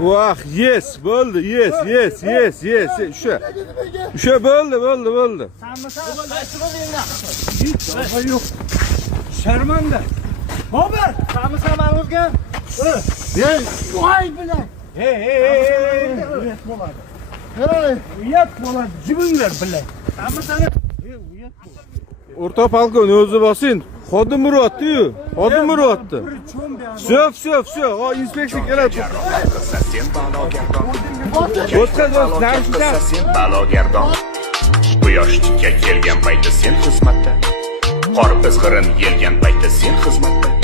Vah, yes, bo'ldi, yes. O'sha bo'ldi. Yo'q. Sharmanda. Bobur, qamisa o'zga. Voy bilan. Uyat bo'ladi. Uyat bo'ladi, jibinglar bilan. Qamisani uyat bo'ladi. O'rta polkovnik o'zi bosin. Xodim Muroddi-yu. Все. O inspeksiya keladi. Sen balogardon. Quyosh tikka kelgan paytda sen xizmatda. Qor izg'irin yelgan paytda sen xizmatda.